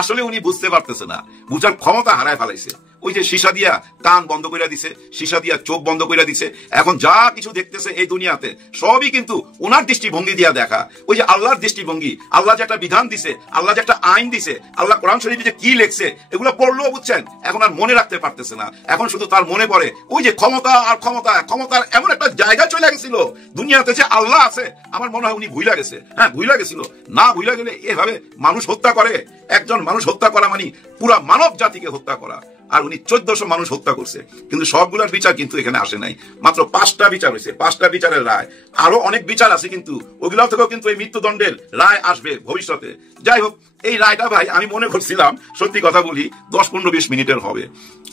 আসলে উনি বুঝতে পারতেছে না, বুঝার ক্ষমতা হারায় ফেলাইছে। ওই যে সীসা দিয়া কান বন্ধ করে দিছে, সীসা দিয়া চোখ বন্ধ করে দিছে। এখন যা কিছু দেখতেছে এই দুনিয়াতে সবই কিন্তু ওনার দৃষ্টিভঙ্গি দিয়া দেখা। ওই যে আল্লাহর দৃষ্টিভঙ্গি, আল্লাহ যে একটা বিধান দিছে, আল্লাহ যে একটা আইন দিছে, আল্লাহ কোরআন শরীফে যে কি লেখছে, এগুলো পড়লেও বুঝছেন এখন আর মনে রাখতে পারতেছে না। এখন শুধু তার মনে পড়ে ওই যে ক্ষমতা আর ক্ষমতা, ক্ষমতার এমন একটা জায়গা চলে গেছিল দুনিয়াতে যে আল্লাহ আছে, আমার মনে হয় উনি ভুইলা গেছে। হ্যাঁ, ভুইলা গেছিল না, ভুইলা গেলে এভাবে মানুষ হত্যা করে। একজন মানুষ হত্যা করা মানে পুরা মানব জাতিকে হত্যা করা। আর উনি 1400 মানুষ হত্যা করছে, কিন্তু সবগুলোর বিচার কিন্তু এখানে আসে নাই। মাত্র 5টা বিচার হয়েছে, 5টা বিচারের রায়। আরো অনেক বিচার আছে, কিন্তু ওগুলো থেকেও কিন্তু এই মৃত্যুদণ্ডের রায় আসবে ভবিষ্যতে। যাই হোক, এই রায়টা ভাই আমি মনে করছিলাম, সত্যি কথা বলি, 10-15-20 মিনিটের হবে।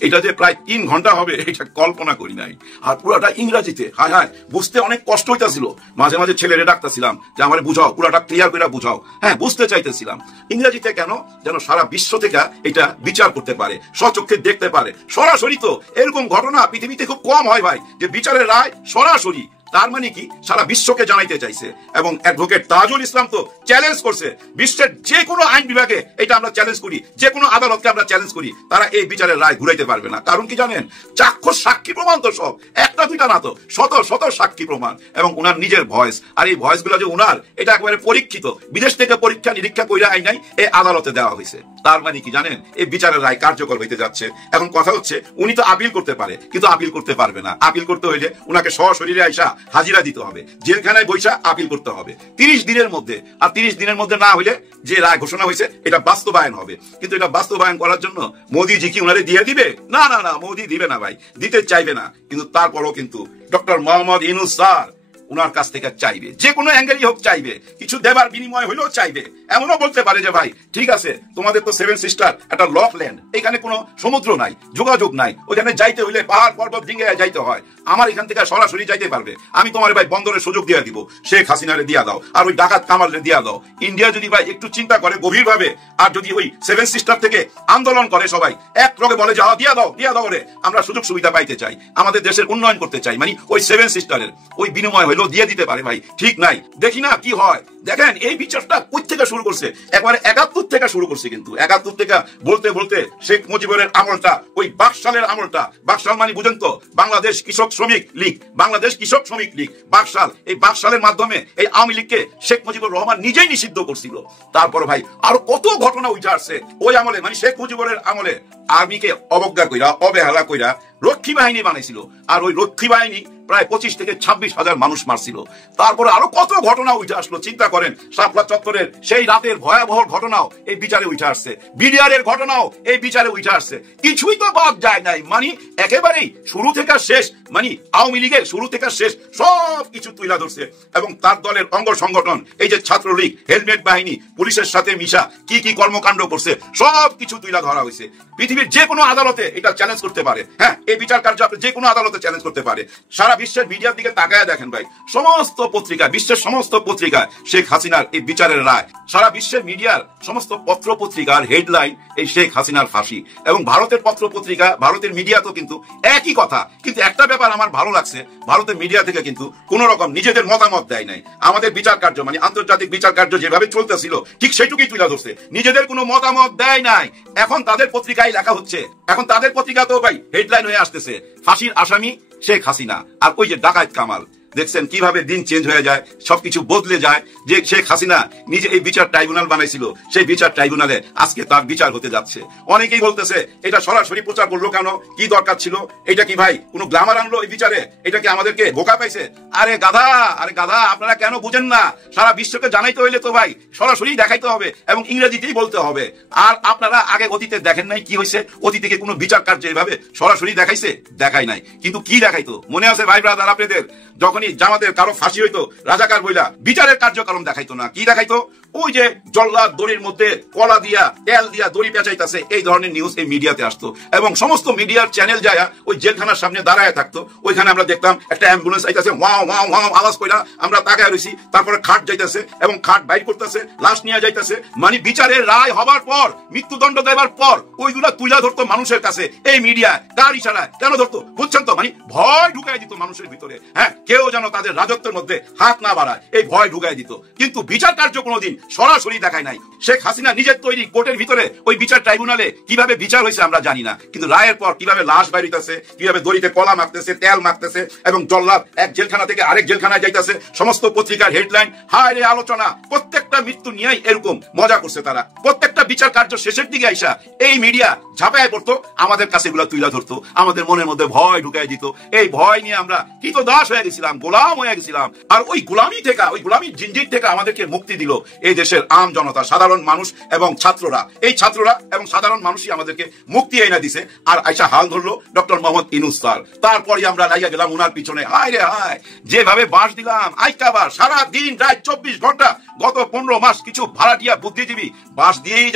এটা যে প্রায় 3 ঘন্টা হবে এটা কল্পনা করি নাই। আর পুরাটা ইংরেজিতে, হায় হায়, বুঝতে অনেক কষ্ট হইতেছিল। মাঝে মাঝে ছেলেরে ডাকতেছিলাম যে আমার বুঝাও, পুরাটা ক্লিয়ার করে বুঝাও। হ্যাঁ, বুঝতে চাইতেছিলাম ইংরেজিতে, কেন যেন সারা বিশ্ব থেকে এটা বিচার করতে পারে, স্বচক্ষে দেখতে পারে সরাসরি। তো এরকম ঘটনা পৃথিবীতে খুব কম হয় ভাই, যে বিচারের রায় সরাসরি। তার মানে কি, সারা বিশ্বকে জানাইতে চাইছে। এবং অ্যাডভোকেট তাজুল ইসলাম তো চ্যালেঞ্জ করছে, বিশ্বের যে কোনো আইন বিভাগে এটা আমরা চ্যালেঞ্জ করি, যে কোনো আদালতকে আমরা চ্যালেঞ্জ করি, তারা এই বিচারের রায় ঘুরাইতে পারবে না। কারণ কি জানেন, চাক্ষুষ সাক্ষী প্রমাণ তো সব, একটা দুইটা না, তো শত শত সাক্ষী প্রমাণ, এবং উনার নিজের ভয়েস। আর এই ভয়েস গুলো যে উনার, এটা একেবারে পরীক্ষিত, বিদেশ থেকে পরীক্ষা নিরীক্ষা কইরা আই নাই, এই আদালতে দেওয়া হয়েছে। তার মানে কি জানেন, এই বিচারের রায় কার্যকর হইতে যাচ্ছে। এখন কথা হচ্ছে, উনি তো আপিল করতে পারে, কিন্তু আপিল করতে পারবে না। আপিল করতে হইলে উনাকে সশরীরে আইসা হাজিরা দিতে হবে, জেলখানায় বৈশা আপিল করতে হবে 30 দিনের মধ্যে। আর 30 দিনের মধ্যে না হইলে যে রায় ঘোষণা হয়েছে এটা বাস্তবায়ন হবে। কিন্তু এটা বাস্তবায়ন করার জন্য মোদিজি কি উনারে দিয়ে দিবে? না না না, মোদি দিবে না ভাই, দিতে চাইবে না। কিন্তু তারপরও কিন্তু ডক্টর মোহাম্মদ ইউনূস স্যার উনার কাছ থেকে চাইবে, যে কোনো অ্যাঙ্গেলই হোক চাইবে, কিছু দেবার বিনিময় হলেও চাইবে। এমনও বলতে পারে যে ভাই ঠিক আছে, তোমাদের তো 7 সিস্টার একটা লক ল্যান্ড, এখানে কোনো সমুদ্র নাই, যোগাযোগ নাই, ওখানে যাইতে হইলে পাহাড় পর্বত ডিঙ্গে যাইতে হয়, আমার এখান থেকে সরাসরি যাইতে পারবে, আমি তোমার ভাই বন্দরের সুযোগ দিয়ে দিব, শেখ হাসিনারে দিয়া দাও, আর ওই ডাকাত কামালরে দিয়া দাও। ইন্ডিয়া যদি ভাই একটু চিন্তা করে গভীরভাবে, আর যদি ওই 7 সিস্টার থেকে আন্দোলন করে সবাই এক রোগে বলে যাওয়া দিয়া দাও রে, আমরা সুযোগ সুবিধা পাইতে চাই, আমাদের দেশের উন্নয়ন করতে চাই, মানে ওই 7 সিস্টারের ওই বিনিময় হইলো দিয়ে দিতে পারে ভাই, ঠিক নাই? দেখি না কি হয়। দেখেন এই বিচারটা কই থেকে শুরু করছে, একবারে 71 থেকে শুরু করছে। কিন্তু 71 থেকে বলতে বলতে শেখ মুজিবের আমলটা, ওই বাকশালের আমলটা, বাকশাল মানে বুঝেন তো, বাংলাদেশ কৃষক শ্রমিক লীগ, বাংলাদেশ কৃষক শ্রমিক লীগ, বাকশাল, এই বাকশালের মাধ্যমে এই আওয়ামী লীগকে শেখ মুজিবুর রহমান নিজেই নিষিদ্ধ করছিল। তারপর ভাই আরো কত ঘটনা উঠে আসছে ওই আমলে, মানে শেখ মুজিবুরের আমলে। আর্মিকে অবজ্ঞা কইরা, অবহেলা কইরা রক্ষী বাহিনী বানাইছিল, আর ওই রক্ষী বাহিনী প্রায় 25 থেকে 26,000 মানুষ মারছিল। তারপরে আরো কত ঘটনা উঠে আসলো, চিন্তা করেন। শাপলা চত্বরের সেই রাতের ভয়াবহ ঘটনাও এই বিচারে উঠে আসছে, বিডিআর এর ঘটনাও এই বিচারে উঠে আসছে। কিছুই তো বাদ যায় নাই, মানে একেবারেই শুরু থেকে শেষ, মানে আওয়ামী লীগের শুরু থেকে শেষ সব কিছু তুলে ধরছে। এবং তার দলের অঙ্গ সংগঠন, এই যে ছাত্রলীগ, হেলমেট বাহিনী, পুলিশের সাথে মিশা কি কি কর্মকাণ্ড করছে, সব কিছু তুলে ধরা হয়েছে। পৃথিবীর যে কোনো আদালতে এটা চ্যালেঞ্জ করতে পারে। হ্যাঁ, এই বিচার কার্য আপনি যে কোনো আদালতে চ্যালেঞ্জ করতে পারে। সারা বিশ্বের মিডিয়ার দিকে তাকায় দেখেন ভাই, সমস্ত পত্রিকা, বিশ্বের সমস্ত পত্রিকায় শেখ হাসিনার এই বিচারের রায়। সারা বিশ্বের মিডিয়ার সমস্ত পত্র পত্রিকার হেডলাইন এই শেখ হাসিনার ফাঁসি। এবং ভারতের পত্র পত্রিকা, ভারতের মিডিয়া তো কিন্তু একই কথা। কিন্তু একটা ব্যাপার আমার ভালো লাগছে, ভারতের মিডিয়া থেকে কিন্তু কোন রকম নিজেদের মতামত দেয় নাই। আমাদের বিচার কার্য, মানে আন্তর্জাতিক বিচার কার্য যেভাবে চলতেছিল ঠিক সেইটুকুই তুলে ধরছে, নিজেদের কোনো মতামত দেয় নাই। এখন তাদের পত্রিকায় দেখা হচ্ছে। এখন তাদের পত্রিকা তো ভাই হেডলাইন হয়ে আসতেছে ফাঁসির আসামি শেখ হাসিনা, আর ওই যে ডাকাত কামাল। দেখছেন কিভাবে দিন চেঞ্জ হয়ে যায়, সবকিছু বদলে যায়। যে শেখ হাসিনা নিজে এই বিচার ট্রাইব্যুনাল বানাইছিল, সেই বিচার ট্রাইব্যুনালে আজকে তার বিচার হতে যাচ্ছে। অনেকেই বলতেছে এটা সরাসরি প্রচার করলো কেন, কি দরকার ছিল, এটা কি ভাই কোনো গ্ল্যামার আনলো এই বিচারে, এটা কি আমাদেরকে বোকা পাইছে? আরে গাধা, আপনারা কেন বুঝেন না? সারা বিশ্বকে জানাইতে হইলে তো ভাই সরাসরি দেখাইতে হবে এবং ইংরেজিতেই বলতে হবে। আর আপনারা আগে অতীতে দেখেন নাই কি হয়েছে? অতীতে কোনো বিচার কার্য এভাবে সরাসরি দেখাইছে? দেখাই নাই। কিন্তু কি দেখাইতো মনে আছে ভাই ব্রাদার আপনাদের? যখনই জামাতের কারো ফাঁসি হইতো রাজাকার বইলা বিচারের কার্যক্রম দেখাইতো না। কি দেখাইতো? ওই যে জল্লাদ দড়ির মধ্যে কলা দিয়া তেল দিয়া দড়ি পেঁচাইতেছে, এই ধরনের নিউজ এই মিডিয়াতে আসতো এবং সমস্ত মিডিয়ার চ্যানেল যায় ওই জেলখানার সামনে দাঁড়ায় থাকতো। ওইখানে আমরা দেখতাম একটা অ্যাম্বুলেন্স আইতাছে, ওয়াও ওয়াও ওয়াও আওয়াজ কইরা আমরা তাকায় রইছি, তারপরে খাট যাইতেছে এবং খাট বাইর করতেছে, লাশ নিয়ে যাইতেছে। মানে বিচারের রায় হবার পর, মৃত্যুদণ্ড দেবার পর ওইগুলা তুইলা ধরতো মানুষের কাছে এই মিডিয়া। কার ইশারায় কেন ধরতো বুঝছেন তো? মানে ভয় ঢুকাই দিত মানুষের ভিতরে। হ্যাঁ, কেউ যেন তাদের রাজত্বের মধ্যে হাত না বাড়ায়, এই ভয় ঢুকাই দিত। কিন্তু বিচার কার্য কোনোদিন সরাসরি দেখায় নাই। শেখ হাসিনা নিজের তৈরি কোর্টের ভিতরে ওই বিচার ট্রাইব্যুনালে কিভাবে বিচার হয়েছে আমরা জানি না, কিন্তু রায়ের পর কিভাবে লাশ বাইরিতেছে, কিভাবে দড়িতে কলা মাখতেছে, তেল মাখতেছে এবং জল্লাদ এক জেলখানা থেকে আরেক জেলখানায় যাইতেছে। সমস্ত পত্রিকার হেডলাইন, হায় রে আলোচনা, প্রত্যেকটা মৃত্যু নিয়েই এরকম মজা করছে তারা। প্রত্যেকটা বিচার কার্য শেষের দিকে আইসা এই মিডিয়া ঝাঁপায় পড়তো, আমাদের কাছে এগুলা তুইলা ধরতো, আমাদের মনের মধ্যে ভয় ঢুকাই দিত। এই ভয় নিয়ে আমরা কৃতদাস হয়ে গেছিলাম, গোলাম হয়ে গেছিলাম। আর ওই গোলামি থেকে, ওই গোলামির জিঞ্জির থেকে আমাদেরকে মুক্তি দিল এই দেশের আম জনতা, সাধারণ মানুষ এবং ছাত্ররা। এই ছাত্ররা এবং সাধারণ মানুষই আমাদেরকে মুক্তি এনে দিছে। আর আইসা হাল ধরলো ডক্টর মোহাম্মদ ইউনূস স্যার। তারপরে আমরা লাইয়া গেলাম উনার পিছনে। হায় রে হায়, যেভাবে বাস দিলাম আইকাবার সারা দিন রাত 24 ঘন্টা, গত 15 মাস কিছু ভাড়াটিয়া বুদ্ধিজীবী বাস দিয়েই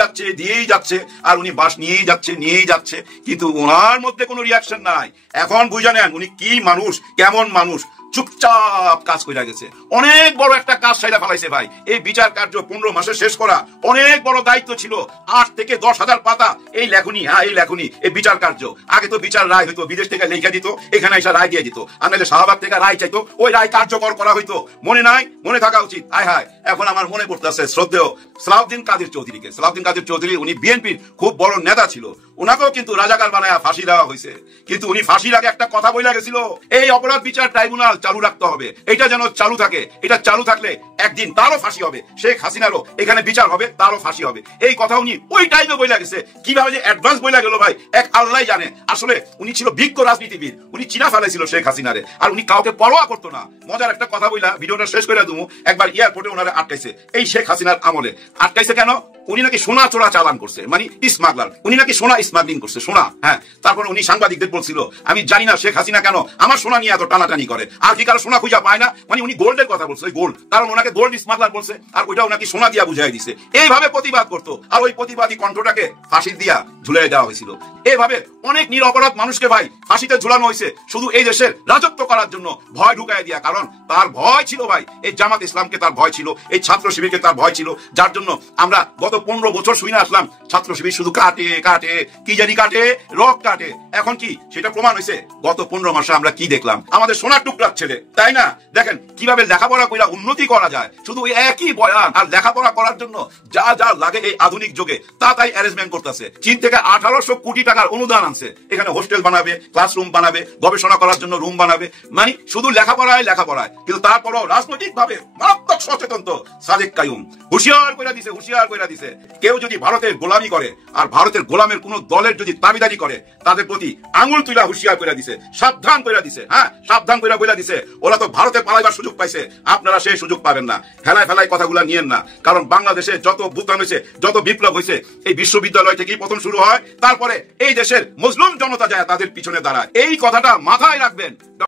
যাচ্ছে আর উনি বাস নিয়েই যাচ্ছে, কিন্তু ওনার মধ্যে কোনো রিয়াকশন নাই। এখন বুঝে নেন উনি কি মানুষ, কেমন মানুষ। চুপচাপ কাজ করে গেছে, অনেক বড় একটা কাজ সাইরা ফেলাইছে ভাই। এই বিচার কার্য 15 মাসে শেষ করা অনেক বড় দায়িত্ব ছিল। 8 থেকে 10,000 পাতা এই লেখনি, এই বিচার কার্য। আগে তো বিচার রায় হইতো, বিদেশ থেকে লেখা দিত, এখানে এসে রায় দিয়ে দিত। আর নাহলে শাহবাগ থেকে রায় চাইতো, ওই রায় কার্যকর করা হইতো। মনে নাই? মনে থাকা উচিত। হায় এখন আমার মনে পড়তেছে শ্রদ্ধেয় সালাউদ্দিন কাদের চৌধুরীকে। সালাউদ্দিন কাদের চৌধুরী উনি বিএনপির খুব বড় নেতা ছিল, ওনাকেও কিন্তু রাজাকার বানায়া ফাঁসি দেওয়া হয়েছে। কিন্তু উনি ফাঁসির আগে একটা কথা বইলা গেছিল, এই অপরাধ বিচার ট্রাইব্যুনাল চালু রাখতে হবে, এটা যেন চালু থাকে। এটা চালু থাকলে একদিন তারও ফাঁসি হবে, শেখ হাসিনারও এখানে বিচার হবে, তারও ফাঁসি হবে। এই কথা উনি ওই টাইমে বইলা গেছে। কিভাবে যে অ্যাডভান্স বইলা গেল ভাই এক আল্লাহ জানে। আসলে উনি ছিল বিজ্ঞ রাজনীতিবিদ, উনি চিনা ফেলাইছিল শেখ হাসিনারে, আর উনি কাউকে পরোয়া করতো না। মজার একটা কথা বইলা ভিডিওটা শেষ করে দেবো। একবার এয়ারপোর্টে ওনারা আটকাইছে, এই শেখ হাসিনার আমলে আটকাইছে কেন? উনি নাকি সোনা চোরা চালান করছে, মানে স্মাগলার। উনি নাকি সোনা স্মাগলিং করছে, সোনা। হ্যাঁ, তারপর উনি সাংবাদিকদের বলছিল, আমি জানি না শেখ হাসিনা কেন আমার সোনা নিয়ে এত টানাটানি করে, আর কি কারো সোনা খুঁজা পায় না। মানে উনি গোল্ডের কথা বলছে, গোল্ড, কারণ ওনাকে গোল্ড স্মাগলার বলছে, আর ওইটাও নাকি সোনা দিয়া বুঝাই দিছে। এইভাবে প্রতিবাদ করতো, আর ওই প্রতিবাদী কণ্ঠটাকে ফাঁসি দিয়া ঝুলাই দেওয়া হয়েছিল। এইভাবে অনেক নিরপরাধ মানুষকে ভাই ফাঁসিতে ঝুলানো হয়েছে শুধু এই দেশের রাজত্ব করার জন্য, ভয় ঢুকাই দিয়া। কারণ তার ভয় ছিল ভাই, এই জামাত ইসলামকে তার ভয় ছিল, এই ছাত্র শিবিরকে তার ভয় ছিল, যার জন্য আমরা গত 15 বছর শুনে আসলাম ছাত্র শিবির শুধু কাটে, কি জানি কাটে, রক কাটে। এখন কি সেটা প্রমাণ হয়েছে? গত 15 মাসে আমরা কি দেখলাম? আমাদের সোনার টুকরার ছেলে, তাই না? দেখেন কিভাবে লেখাপড়া করে উন্নতি করা যায়, শুধু ওই একই বয়ান। আর লেখাপড়া করার জন্য যা যা লাগে এই আধুনিক যুগে তা তাই অ্যারেঞ্জমেন্ট করতেছে। চীন থেকে 1800 কোটি টাকার অনুদান আনছে, এখানে হোস্টেল বানাবে, ক্লাসরুম বানাবে, গবেষণা করার জন্য রুম বানাবে। মানে শুধু লেখাপড়ায়। কিন্তু তারপরও রাজনৈতিক ভাবে মারাত্মক সচেতন তো সাদেক কাইয়ুম হুঁশিয়ার করে দিছে। কেউ যদি ভারতের গোলামি করে আর ভারতের গোলামের কোন দলের যদি দাবিদারি করে, তাদের প্রতি আঙুল তুলা হুঁশিয়ার করে দিছে, সাবধান করে দিছে। হ্যাঁ, সাবধান করে বলে দিছে, ওরা তো ভারতে পালাইবার সুযোগ পাইছে, আপনারা সেই সুযোগ পাবেন না। ফেলায় কথাগুলা নিয়েন না, কারণ বাংলাদেশে যত ভুটান হয়েছে, যত বিপ্লব হয়েছে, এই বিশ্ববিদ্যালয় থেকেই প্রথম শুরু হয়, তারপরে এই দেশের মুসলিম জনতা যায় তাদের পিছনে দাঁড়ায়। এই কথাটা মাথায় রাখবেন।